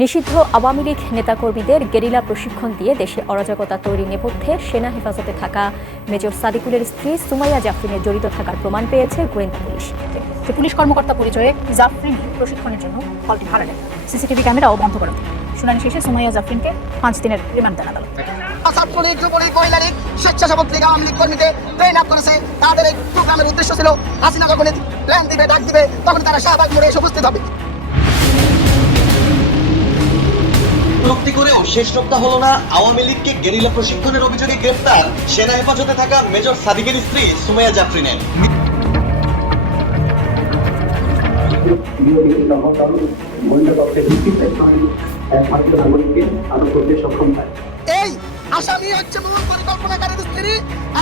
নিষিদ্ধ আওয়ামী লীগ নেতাকর্মীদের গেরিলা প্রশিক্ষণ দিয়ে দেশে অরাজকতা তৈরি নেপথ্যে সেনা হেফাজতে থাকা মেজর সাদিকুলের স্ত্রী সুমাইয়া জাফরিনের জড়িত থাকার প্রমাণ পেয়েছে গোয়েন্দা পুলিশ। পুলিশ কর্মকর্তা পরিচয়ে জাফরিন প্রশিক্ষণের জন্য হলটি ভাড়া নেয় সিসিটিভি ক্যামেরাও বন্ধ করে শুনানি শেষে সুমাইয়া জাফরিনকে পাঁচ দিনের রিমান্ড দেন আদালত। ছাত্রলীগ যুবলীগ মহিলা লীগ স্বেচ্ছাসেবক লীগ আওয়ামী লীগ কর্মীকে ট্রেন আপ করেছে। তাদের এই প্রোগ্রামের উদ্দেশ্য ছিল হাসিনা যখন প্ল্যান দিবে ডাক দিবে তখন তারা শাহবাগ মোড়ে এসে উপস্থিত হবে। মুক্তি করেও শেষ রক্ষা হলো না। আওয়ামী লীগকে গেরিলা প্রশিক্ষণের অভিযোগে গ্রেফতার সেনা হেফাজতে থাকা মেজর সাদিকের স্ত্রী সুমাইয়া জাফরিনের। এই আসামি হচ্ছে মূল পরিকল্পনাকারীর স্ত্রী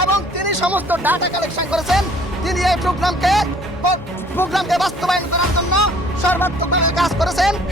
এবং তিনি সমস্ত ডাটা কালেকশন করেছেন। তিনি এই প্রোগ্রামকে প্রোগ্রামকে বাস্তবায়ন করার জন্য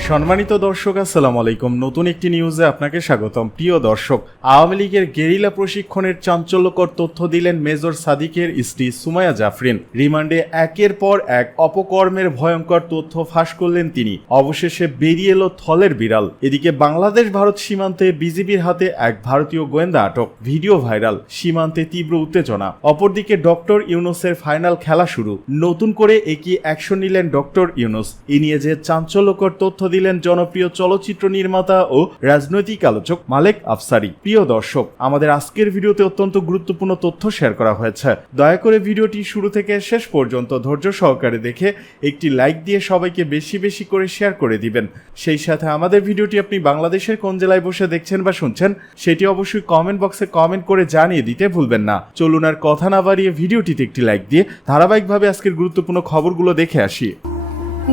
সম্মানিত দর্শক, আসসালামু আলাইকুম। নতুন একটি নিউজে আপনাকে স্বাগতম। প্রিয় দর্শক, আওয়ামী লীগের গেরিলা প্রশিক্ষণের চাঞ্চল্যকর তথ্য দিলেন মেজর সাদিকের স্ত্রী সুমায়া জাফরিন। রিমান্ডে একের পর এক অপকর্মের ভয়ঙ্কর তথ্য ফাঁস করলেন তিনি। অবশেষে বেরিয়ে এলো থলের বিড়াল। এদিকে বাংলাদেশ ভারত সীমান্তে বিজিবির হাতে এক ভারতীয় গোয়েন্দা আটক। ভিডিও ভাইরাল, সীমান্তে তীব্র উত্তেজনা। অপরদিকে ডক্টর ইউনুসের ফাইনাল খেলা শুরু। নতুন করে একই অ্যাকশন নিলেন ডক্টর ইউনুস। নিয়ে যে চাঞ্চল্যকর তথ্য দিলেন জনপ্রিয় চলচ্চিত্র নির্মাতা ও রাজনৈতিক আলোচক মালেক আফসারি। প্রিয় দর্শক, আমাদের আজকের ভিডিওতে অত্যন্ত গুরুত্বপূর্ণ তথ্য শেয়ার করা হয়েছে। দয়া করে ভিডিওটি শুরু থেকে শেষ পর্যন্ত ধৈর্য সহকারে দেখে একটি লাইক দিয়ে সবাইকে বেশি বেশি করে শেয়ার করে দিবেন। সেই সাথে আমাদের ভিডিওটি আপনি বাংলাদেশের কোন জেলায় বসে দেখছেন বা শুনছেন, সেটি অবশ্যই কমেন্ট বক্সে কমেন্ট করে জানিয়ে দিতে ভুলবেন না। চলুন আর কথা না বাড়িয়ে ভিডিওটিতে একটি লাইক দিয়ে ধারাবাহিকভাবে আজকের গুরুত্বপূর্ণ খবরগুলো দেখে আসি।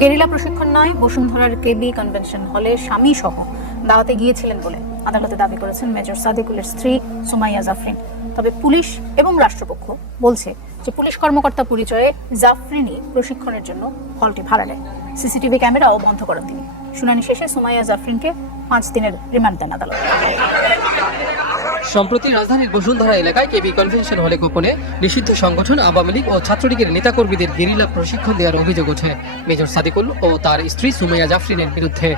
গেরিলা প্রশিক্ষণ নয়, বসুন্ধরার কেবি কনভেনশন হলে স্বামী সহ দাওয়াতে গিয়েছিলেন বলে আদালতে দাবি করেছেন মেজর সাদিকুলের স্ত্রী সুমাইয়া জাফরিন। তবে পুলিশ এবং রাষ্ট্রপক্ষ বলছে যে পুলিশ কর্মকর্তা পরিচয়ে জাফরিনই প্রশিক্ষণের জন্য হলটি ভাড়া নেয়। সিসিটিভি ক্যামেরাও বন্ধ করেন তিনি। শুনানি শেষে সুমাইয়া জাফরিনকে পাঁচ দিনের রিমান্ড দেন আদালত। সম্প্রতি রাজধানীর বসুন্ধরা এলাকায় কেবি কনভেনশন হলে গোপনে নিষিদ্ধ সংগঠন, আওয়ামী লীগ ও ছাত্রলীগের নেতাকর্মীদের গেরিলা প্রশিক্ষণ দেওয়ার অভিযোগ ওঠে। মেজর সাদিকুল ও তার স্ত্রী সুমাইয়া জাফরিনের বিরুদ্ধে।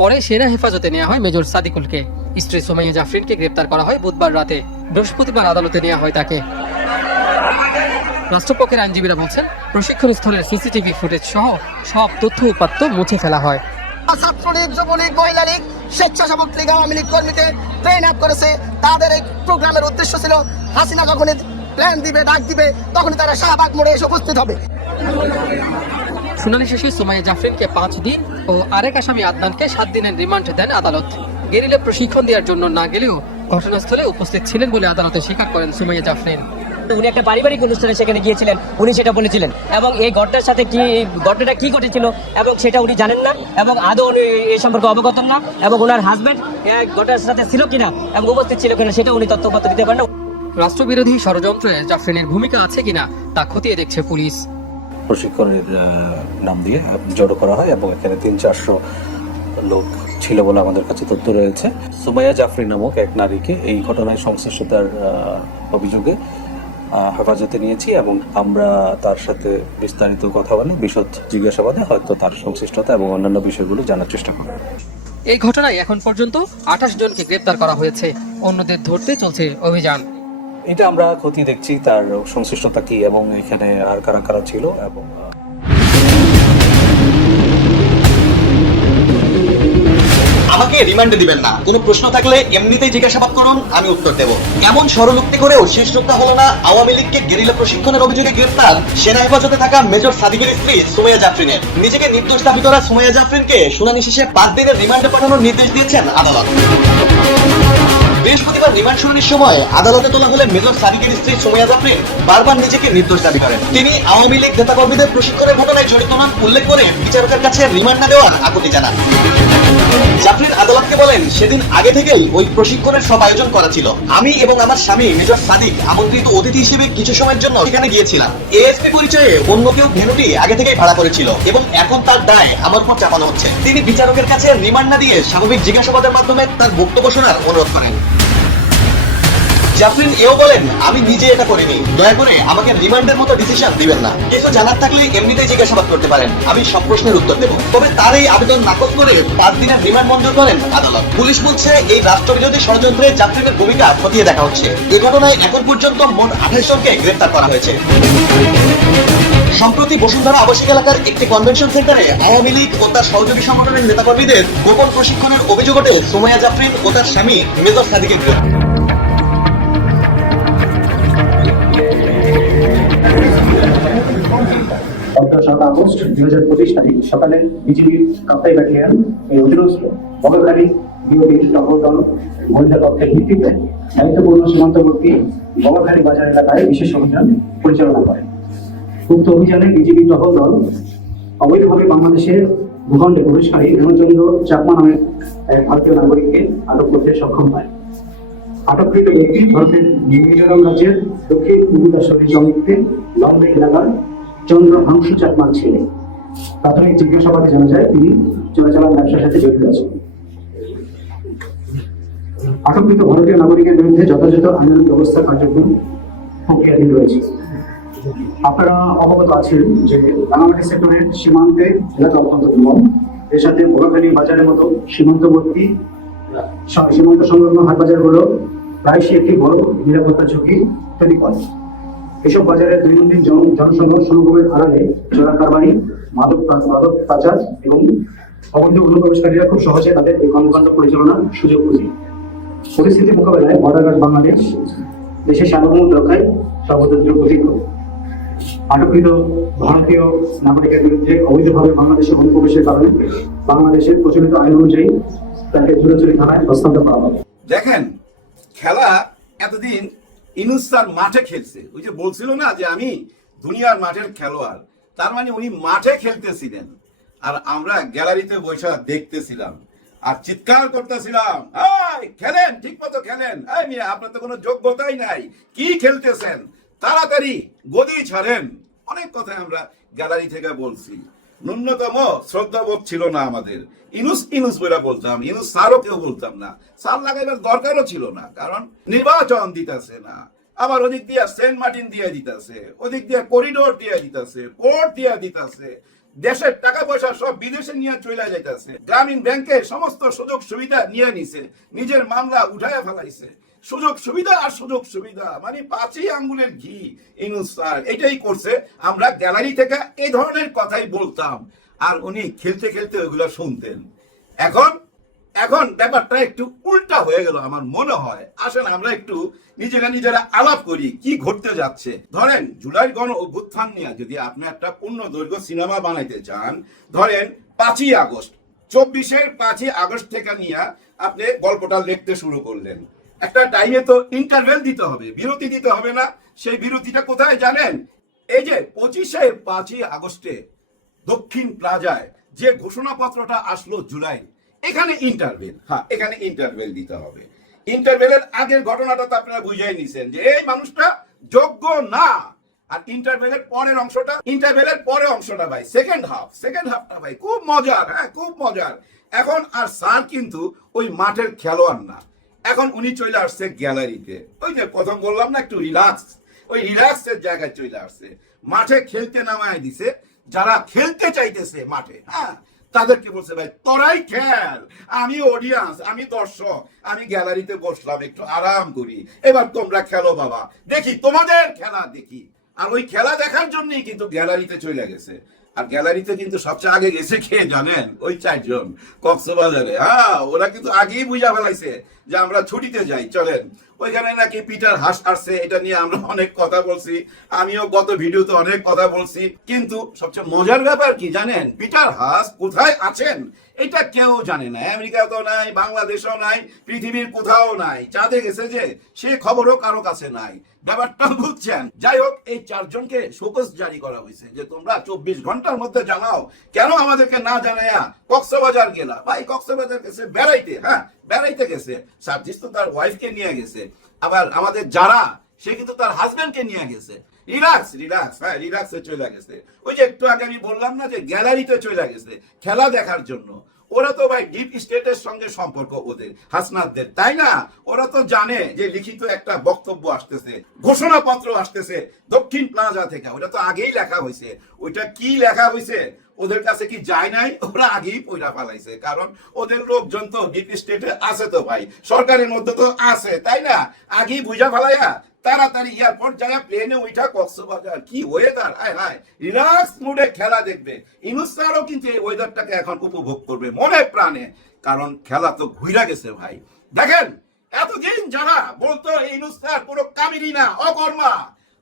পরে সেনা হেফাজতে নেওয়া হয় মেজর সাদিকুলকে। স্ত্রী সুমাইয়া জাফরিনকে গ্রেপ্তার করা হয় বুধবার রাতে। বৃহস্পতিবার আদালতে নেওয়া হয় তাকে। রাষ্ট্রপক্ষের আইনজীবীরা বলছেন প্রশিক্ষণ স্থলের সিসিটিভি ফুটেজ সহ সব তথ্য উপাত্ত মুছে ফেলা হয়। ছাত্রলীগ, যুবলীগ, মহিলা লীগ স্বেচ্ছাসেবক লীগ আওয়ামী লীগ কর্মীকে ট্রেন আপ করেছে। তাদের এই প্রোগ্রামের উদ্দেশ্য ছিল, হাসিনা যখন প্ল্যান দিবে, ডাক দিবে তখন তারা শাহবাগ মোড়ে এসে উপস্থিত হবে। শুনানি শেষে সুমাইয়া জাফরিনকে পাঁচ দিন ও আরেক আসামি আদনানকে সাত দিনের রিমান্ড দেন আদালত। গেরিলে প্রশিক্ষণ দেওয়ার জন্য না গেলেও ঘটনাস্থলে উপস্থিত ছিলেন বলে আদালতে স্বীকার করেন সুমাইয়া জাফরিন। উনি একটা পারিবারিক অনুষ্ঠানে সেখানে গিয়েছিলেন, উনি সেটা বলেছিলেন। এবং এই ঘটনার সাথে কি ঘটনাটা কি ঘটেছিল এবং সেটা উনি জানেন না এবং আদৌ উনি এই সম্পর্কে অবগত না এবং ওনার হাজবেন্ড ঘটনার সাথে ছিল কিনা এবং উপস্থিত ছিল কিনা সেটা উনি তথ্যপত্র দিতে পারেন না। রাষ্ট্রবিরোধী ষড়যন্ত্রে জাফরিনের ভূমিকা আছে কিনা তা খতিয়ে দেখছে পুলিশ। প্রশিক্ষণের নাম দিয়ে জড়ো করা হয় এবং এখানে তিন চারশো লোক ছিল বলে আমাদের কাছে তথ্য রয়েছে। সুমাইয়া জাফরি নামক এক নারীকে এই ঘটনায় সংশ্লিষ্টতার অভিযোগে হেফাজতে নিয়েছি এবং আমরা তার সাথে বিস্তারিত কথা বলে বিশদ জিজ্ঞাসাবাদে হয়তো তার সংশ্লিষ্টতা এবং অন্যান্য বিষয়গুলো জানার চেষ্টা করব। এই ঘটনায় এখন পর্যন্ত আঠাশ জনকে গ্রেপ্তার করা হয়েছে। অন্যদের ধরতে চলছে অভিযান। এটা আমরা ক্ষতি দেখছি তার সংশ্লিষ্টতা কি এবং এখানে আর কারা কারা ছিল এবং আমাকে রিমান্ডে দিবেন না। কোনো প্রশ্ন থাকলে এমনিতেই জিজ্ঞাসাবাদ করুন, আমি উত্তর দেব। এমন স্বরলোক্তি করেও শেষ রক্ষা হলো না, আওয়ামী লীগকে গেরিলা প্রশিক্ষণের অভিযোগে গ্রেফতার সেনা হেফাজতে থাকা মেজর সাদিকের স্ত্রী সুমাইয়া জাফরিনের। নিজেকে নির্দোষ দাবি করা সুমাইয়া জাফরিনকে শুনানি শেষে পাঁচ দিনের রিমান্ডে পাঠানোর নির্দেশ দিয়েছেন আদালত। বৃহস্পতিবার রিমান্ড শুনানির সময় আদালতে তোলা হলে মেজর সাদিকের স্ত্রী সুমাইয়া জাফরিন বারবার নিজেকে নির্দোষ দাবি করেন। তিনি আওয়ামী লীগ নেতাকর্মীদের প্রশিক্ষণের ঘটনায় জড়িত নন উল্লেখ করে বিচারকের কাছে রিমান্ড না দেওয়ার আকুতি জানান। জাফরিন আদালতকে বলেন, সেদিন আগে থেকেই ওই প্রশিক্ষণের সব আয়োজন করা ছিল। আমি এবং আমার স্বামী মেজর সাদিক আমন্ত্রিত অতিথি হিসেবে কিছু সময়ের জন্য সেখানে গিয়েছিলাম। এএসপি পরিচয়ে অন্য কেউ ভেনুটি আগে থেকেই ভাড়া করেছিল এবং এখন তার দায় আমার উপর চাপানো হচ্ছে। তিনি বিচারকের কাছে রিমান্ড না দিয়ে স্বাভাবিক জিজ্ঞাসাবাদের মাধ্যমে তার বক্তব্য শোনার অনুরোধ করেন। জাফরিন, এও বলেন, আমি নিজে এটা করিনি। দয়া করে আমাকে রিমান্ডের মতো ডিসিশন দিবেন না। কিছু জানার থাকলে এমনিতেই জিজ্ঞাসাবাদ করতে পারেন। আমি সব প্রশ্নের উত্তর দেব। তবে তার এই আবেদন নাকচ করে পাঁচ দিনের রিমান্ড মঞ্জুর করেন আদালত। পুলিশ বলছে, এই রাষ্ট্রবিরোধী ষড়যন্ত্রে জাফরিনের ভূমিকা খতিয়ে দেখা হচ্ছে। এ ঘটনায় এখন পর্যন্ত মোট আঠাশ জনকে গ্রেফতার করা হয়েছে। সম্প্রতি বসুন্ধরা আবাসিক এলাকার একটি কনভেনশন সেন্টারে আওয়ামী লীগ ও তার সহযোগী সংগঠনের নেতাকর্মীদের গোপন প্রশিক্ষণের অভিযোগ ওঠে সোমায়া জাফরিন ও তার স্বামী মেজর সাদিকের বিরুদ্ধে। আগস্ট দুই হাজার পঁচিশ তারিখ সকালে বিজেপির কাপ্তাই ব্যাটালিয়ান এই অধীনস্থ বিওপির ভিত্তিতে দায়িত্বপূর্ণ সীমান্তবর্তী বাজার এলাকায় বিশেষ অভিযান পরিচালনা করে। উক্ত অভিযানে বিজেপি টহল দল অবৈধভাবে বাংলাদেশের ভূখণ্ডে প্রবেশকারী হেমচন্দ্র চাকমা নামের এক ভারতীয় নাগরিককে আটক করতে সক্ষম হয়। আটককৃত ব্যক্তি ভারতের মিজোরাম রাজ্যের দক্ষিণ উত্তরশ্বরী জমিতে লম্বে এলাকার চন্দ্র হাংসু চাকমার ছেলে প্রাথমিক জিজ্ঞাসাবাদে জানা যায় তিনি চোরাচালান ব্যবসার সাথে জড়িত আছেন। আটককৃত ভারতীয় নাগরিকের বিরুদ্ধে যথাযথ আইনানুগ ব্যবস্থা কার্যক্রম প্রক্রিয়াধীন রয়েছে। আপনারা অবগত আছেন যে রাঙামাটি সেক্টরের সীমান্তে এলাকা অত্যন্ত দুর্গম এর সাথে বোরাখালী বাজারের মতো সীমান্তবর্তী সীমান্ত সংলগ্ন হাট বাজারগুলো প্রায়শই একটি বড় নিরাপত্তা ঝুঁকি তৈরি করে। এসব বাজারের দৈনন্দিন জন জনসংখ্যা সমগমের আড়ালে চোরা কারবারি মাদক মাদক পাচার এবং অবৈধ অনুপ্রবেশকারীরা খুব সহজে তাদের এই কর্মকাণ্ড পরিচালনার সুযোগ খুঁজে পরিস্থিতি মোকাবেলায় বর্ডার বাংলাদেশ দেশের সার্বভৌমত্ব রক্ষায় সর্বদলীয় প্রতিজ্ঞ আটককৃত ভারতীয় নাগরিকের বিরুদ্ধে অবৈধভাবে বাংলাদেশে অনুপ্রবেশের কারণে বাংলাদেশের প্রচলিত আইন অনুযায়ী তাকে চুরাচুরি থানায় হস্তান্তর করা হবে। দেখেন, খেলা এতদিন ইনুস স্যার মাঠে খেলছে। ওই যে বলছিল না যে আমি দুনিয়ার মাঠের খেলোয়াড়। তার মানে উনি মাঠে খেলতেছিলেন। আর আমরা গ্যালারিতে বসে দেখতেছিলাম। আর চিৎকার করতেছিলাম খেলেন ঠিক মতো খেলেন আপনার তো কোনো যোগ্যতাই নাই। কি খেলতেছেন? তাড়াতাড়ি গদি ছাড়েন। অনেক কথা আমরা গ্যালারি থেকে বলছি। ন্যূনতম শ্রদ্ধাবোধ ছিল না আমাদের। ইনুস ইনুস বলে বলতাম, ইনুস স্যারও কেউ বলতাম না। স্যার লাগাইবার দরকারও ছিল না, কারণ নির্বাচন দিতেছে না। আবার ওদিক দিয়ে সেন্ট মার্টিন দিয়ে দিতেছে, ওদিক দিয়ে করিডোর দিয়ে দিতেছে, পোর্ট দিয়ে দিতেছে, দেশের টাকা পয়সা সব বিদেশে নিয়ে চলে যাইতেছে। গ্রামীণ ব্যাংকের সমস্ত সুযোগ সুবিধা নিয়ে নিছে, নিজের মামলা উঠায় ফেলাইছে। সুযোগ সুবিধা আর সুযোগ সুবিধা। মানে পাঁচই আঙ্গুলের ঘি, ইনুস এটাই করছে। আমরা গ্যালারি থেকে এই ধরনের কথাই বলতাম। আর উনি খেলতে খেলতে ওগুলো শুনতেন। এখন এখন ব্যাপারটা একটু উল্টা হয়ে গেল আমার মনে হয়। আসেন, আমরা একটু নিজেরা নিজেরা আলাপ করি, কি ঘটতে যাচ্ছে। ধরেন জুলাই গণ অভ্যুত্থান নিয়ে যদি আপনি একটা পূর্ণ দৈর্ঘ্য সিনেমা বানাইতে চান, ধরেন, পাঁচই আগস্ট। চব্বিশের পাঁচই আগস্ট থেকে নিয়ে আপনি গল্পটা লিখতে শুরু করলেন। একটা টাইমে তো ইন্টারভেল দিতে হবে, বিরতি দিতে হবে না। সেই বিরতিটা কোথায় জানেন? এই যে পঁচিশে পাঁচই আগস্টে দক্ষিণ প্লাজায় যে ঘোষণাপত্রটা আসলো জুলাই, এখানে ইন্টারভেল হ্যাঁ এখানে ইন্টারভেল দিতে হবে। ইন্টারভেলের আগের ঘটনাটা তো আপনারা বুঝাই নিছেন যে এই মানুষটা যোগ্য না। আর ইন্টারভেলের পরের অংশটা ইন্টারভেলের পরের অংশটা ভাই সেকেন্ড হাফ সেকেন্ড হাফটা ভাই, খুব মজার হ্যাঁ খুব মজার। এখন আর স্যার কিন্তু ওই মাঠের খেলোয়াড় না। এখন উনি চলে আসছে গ্যালারিতে। ওই যে প্রথম বললাম না, একটু রিল্যাক্স। ওই রিল্যাক্সের জায়গায় চলে আসছে। মাঠে খেলতে নামায় দিছে। যারা খেলতে চাইতেছে মাঠে হ্যাঁ তাদেরকে বলছে ভাই? তোরাই খেল। আমি অডিয়েন্স আমি দর্শক। আমি গ্যালারিতে বসলাম, একটু আরাম করি। এবার তোমরা খেলো বাবা। দেখি, তোমাদের খেলা দেখি। আর ওই খেলা দেখার জন্যই কিন্তু গ্যালারিতে চলে গেছে। আর গ্যালারিতে কিন্তু সবচেয়ে আগে গেছে কে জানেন? ওই চারজন কক্সবাজারে। হ্যাঁ ওরা কিন্তু আগেই বুঝা ফেলাইছে যে আমরা ছুটিতে যাই, চলেন। ওইখানে নাকি পিটার হাস আসছে, এটা নিয়ে আমরা অনেক কথা বলছি। আমিও গত ভিডিওতে অনেক কথা বলছি। কিন্তু সবচেয়ে মজার ব্যাপার কি জানেন? পিটার হাস কোথায় আছেন? এটা কেউ জানে না। আমেরিকাতেও নাই, বাংলাদেশেও নাই, পৃথিবীর কোথাও নাই। চাঁদে গেছে যে সে খবরও কারও কাছে নাই। ব্যাপারটা বুঝছেন? যাই হোক, এই চারজনকে শোকস জারি করা হয়েছে যে তোমরা চব্বিশ ঘণ্টার মধ্যে জানাও, কেন আমাদেরকে না জানাইয়া কক্সবাজার গেলা? ভাই, কক্সবাজার গেছে বেড়াইতে হ্যাঁ? বেড়াইতে গেছে সার্জিস তো তার ওয়াইফকে নিয়ে গেছে। আবার আমাদের যারা, সে কিন্তু তার হাজব্যান্ডকে নিয়ে গেছে। রিলাক্স রিলাক্স হ্যাঁ রিল্যাক্সে চলে গেছে। ওই যে একটু আগে আমি বললাম না যে গ্যালারিতে চলে গেছে, খেলা দেখার জন্য। ওরা তো ভাই ডিপ স্টেটের সঙ্গে সম্পর্ক ওদের, হাসনাতদের, তাই না? ওরা তো জানে যে লিখিত একটা বক্তব্য আসতেছে, ঘোষণাপত্র আসতেছে দক্ষিণ প্লাজা থেকে, ওটা তো আগেই লেখা হয়েছে। ওইটা কি লেখা হয়েছে? ওদের কাছে কি যায় নাই? ওরা আগেই পয়লা ফালাইছে, কারণ ওদের লোকজন তো ডিপ স্টেটে আছে তো ভাই, সরকারের মধ্যে তো আছে, তাই না? আগেই বুঝা ফালাইয়া তাড়াতাড়ি এয়ারপোর্ট জায়গা প্লেনে ওইটা কক্সবাজার কি ওয়েদার হায় হায় রিল্যাক্স মুডে খেলা দেখবে। ইনুসারও কিন্তু এই ওয়েদারটাকে এখন উপভোগ করবে মনে প্রাণে। কারণ খেলা তো ঘুরা গেছে ভাই। দেখেন, এতদিন যারা বলতো, এই ইনুসার পুরো কামিনী না, অকর্মা।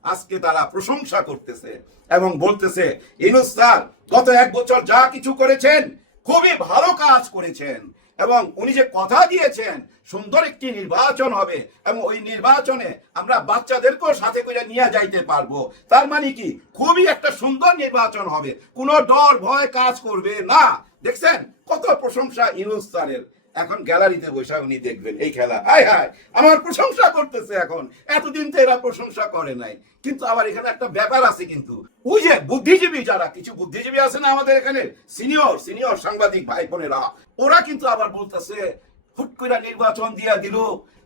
আজকে তারা প্রশংসা করতেছে এবং বলতেছে, ইনুস স্যার, গত এক বছর যা কিছু করেছেন, খুবই ভালো কাজ করেছেন। এবং উনি যে কথা দিয়েছেন, সুন্দর একটি নির্বাচন হবে এবং ওই নির্বাচনে আমরা বাচ্চাদেরকেও সাথে করে নিয়ে যাইতে পারব। তার মানে কি? খুবই একটা সুন্দর নির্বাচন হবে। কোনো ডর ভয় কাজ করবে না। দেখছেন? কত প্রশংসা স্যারের। এখন গ্যালারিতে বসে উনি দেখবেন, এই খেলা। হায় হায় আমার প্রশংসা করতেছে এখন। এতদিন তো এরা প্রশংসা করে নাই। কিন্তু আবার এখানে একটা ব্যাপার আছে কিন্তু। ওই যে বুদ্ধিজীবী যারা, কিছু বুদ্ধিজীবী আছে না আমাদের এখানে? সিনিয়র সিনিয়র সাংবাদিক ভাই বোনেরা ওরা কিন্তু আবার বলতেছে, হুট করে নির্বাচন দিয়া দিল।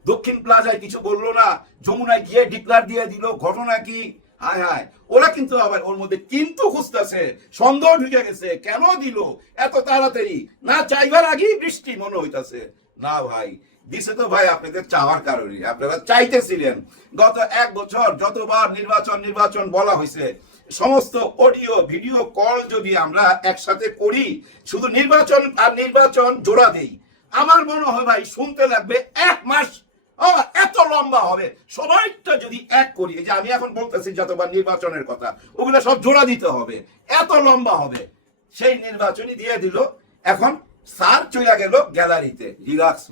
দক্ষিণ প্লাজায় কিছু বলল না। যমুনায় গিয়ে ডিক্লার দিয়ে দিল। ঘটনা কি? হায় হায়, ওরা কিন্তু আবার ওর মধ্যে কিন্তু খুঁজতেছে। সন্দেহ ঢুকে গেছে, কেন দিল? এত তাড়াতাড়ি। না চাইবার আগেই বৃষ্টি মনে হইতাছে। না ভাই, দিছে তো ভাই আপনাদের চাওয়ার কারণে। আপনারা চাইতেছিলেন। গত এক বছর যতবার নির্বাচন নির্বাচন বলা হয়েছে সমস্ত অডিও, ভিডিও, কল যদি আমরা একসাথে করি, শুধু নির্বাচন আর নির্বাচন জোড়া দেই। আমার মনে হয় ভাই, শুনতে লাগবে এক মাস এত লম্বা হবে। সবাইটা যদি এক করি যে আমি এখন বলতেছি যতবার নির্বাচনের কথা, ওগুলো সব জোড়া দিতে হবে। এত লম্বা হবে। সেই দিয়ে দিল। এখন স্যার চলে গেল গ্যালারিতে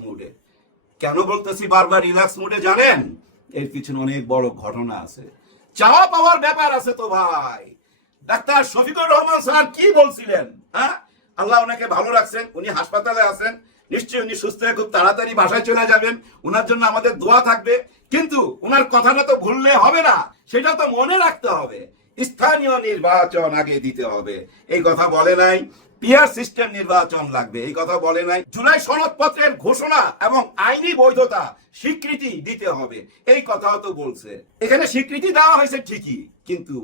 মুডে। কেন বলতেছি বারবার রিল্যাক্স মুডে জানেন? এর পিছনে অনেক বড় ঘটনা আছে। চাওয়া পাওয়ার ব্যাপার আছে তো ভাই। ডাক্তার শফিকুর রহমান স্যার কি বলছিলেন হ্যাঁ? আল্লাহ ওনাকে ভালো রাখছেন, উনি হাসপাতালে আছেন। নিশ্চয়ই উনি সুস্থ হয়ে খুব তাড়াতাড়ি বাসায় চলে যাবেন। ওনার জন্য আমাদের দোয়া থাকবে। কিন্তু ওনার কথাটা তো ভুললে হবে না, সেটা তো মনে রাখতে হবে। স্থানীয় নির্বাচন আগে দিতে হবে। এই কথা বলে নাই, পিয়ার সিস্টেম নির্বাচন লাগবে। এই কথা বলে নাই, জুলাই সনদপত্রের ঘোষণা এবং আইনি বৈধতা স্বীকৃতি দিতে হবে। এই কথাও তো বলছে। এখানে স্বীকৃতি দেওয়া হয়েছে ঠিকই, কিন্তু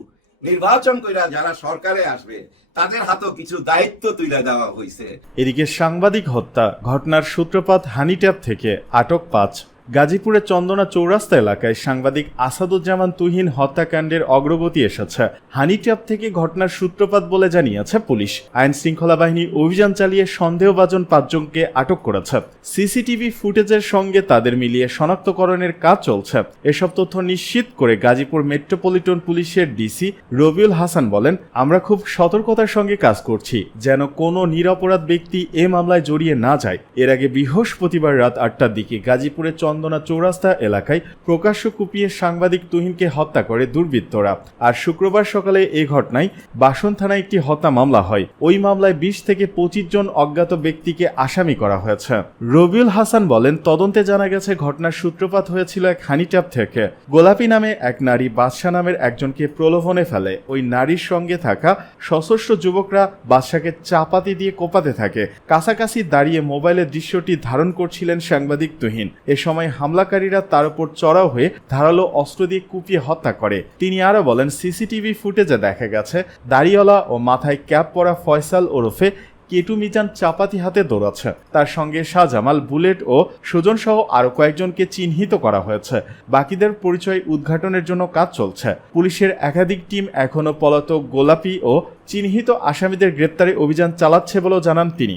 নির্বাচন কইরা যারা সরকারে আসবে, তাদের হাতেও কিছু দায়িত্ব তুলে দেওয়া হয়েছে এদিকে সাংবাদিক হত্যা, ঘটনার সূত্রপাত হানিট্যাপ থেকে আটক পাঁচ গাজীপুরের চন্দনা চৌরাস্তা এলাকায় সাংবাদিক আসাদুজ্জামান তুহিন হত্যাকাণ্ডের অগ্রগতি এসেছে। হানিট্যাপ থেকে ঘটনার সূত্রপাত বলে জানিয়েছে পুলিশ। আইন শৃঙ্খলা বাহিনী অভিযান চালিয়ে সন্দেহভাজন পাঁচজনকে আটক করেছে। সিসিটিভি ফুটেজের সঙ্গে তাদের মিলিয়ে শনাক্তকরণের কাজ চলছে। এসব তথ্য নিশ্চিত করে গাজীপুর মেট্রোপলিটন পুলিশের ডিসি রবিউল হাসান বলেন, আমরা খুব সতর্কতার সঙ্গে কাজ করছি, যেন কোনো নিরপরাধ ব্যক্তি এ মামলায় জড়িয়ে না যায়। এর আগে বৃহস্পতিবার রাত আটটার দিকে গাজীপুরের চন্দনা চৌরাস্তা এলাকায় প্রকাশ্য কুপিয়ে সাংবাদিক তুহিনকে হত্যা করে দুর্বৃত্তরা। আর শুক্রবার সকালে এই ঘটনায় বাসন থানায় একটি হত্যা মামলা হয়। ওই মামলায় বিশ থেকে পঁচিশ জন অজ্ঞাত ব্যক্তিকে আসামি করা হয়েছে। রবিউল হাসান বলেন, তদন্তে জানা গেছে, ঘটনার সূত্রপাত হয়েছিল এক হানিট্যাপ থেকে। গোলাপি নামে এক নারী বাদশা নামের একজনকে প্রলোভনে ফেলে। ওই নারীর সঙ্গে থাকা সশস্ত্র যুবকরা বাদশাকে চাপাতি দিয়ে কোপাতে থাকে। কাছাকাছি দাঁড়িয়ে মোবাইলের দৃশ্যটি ধারণ করছিলেন সাংবাদিক তুহিন। এ সময় হামলাকারীরা তার উপর চড়াও হয়ে ধারালো অস্ত্র দিয়ে কুপিয়ে হত্যা করে। তিনি আরও বলেন, সিসিটিভি ফুটেজে দেখা গেছে, দাড়িওয়ালা ও মাথায় ক্যাপ পরা ফয়সাল ওরফে কেটু মিজান চাপাতি হাতে দৌড়াচ্ছে। তার সঙ্গে শাহজামাল, বুলেট ও সুজন সহ আরও কয়েকজনকে চিহ্নিত করা হয়েছে। বাকিদের পরিচয় উদ্ঘাটনের জন্য কাজ চলছে। পুলিশের একাধিক টিম এখনও পলাতক গোলাপি ও চিহ্নিত আসামিদের গ্রেপ্তারে অভিযান চালাচ্ছে বলেও জানান তিনি।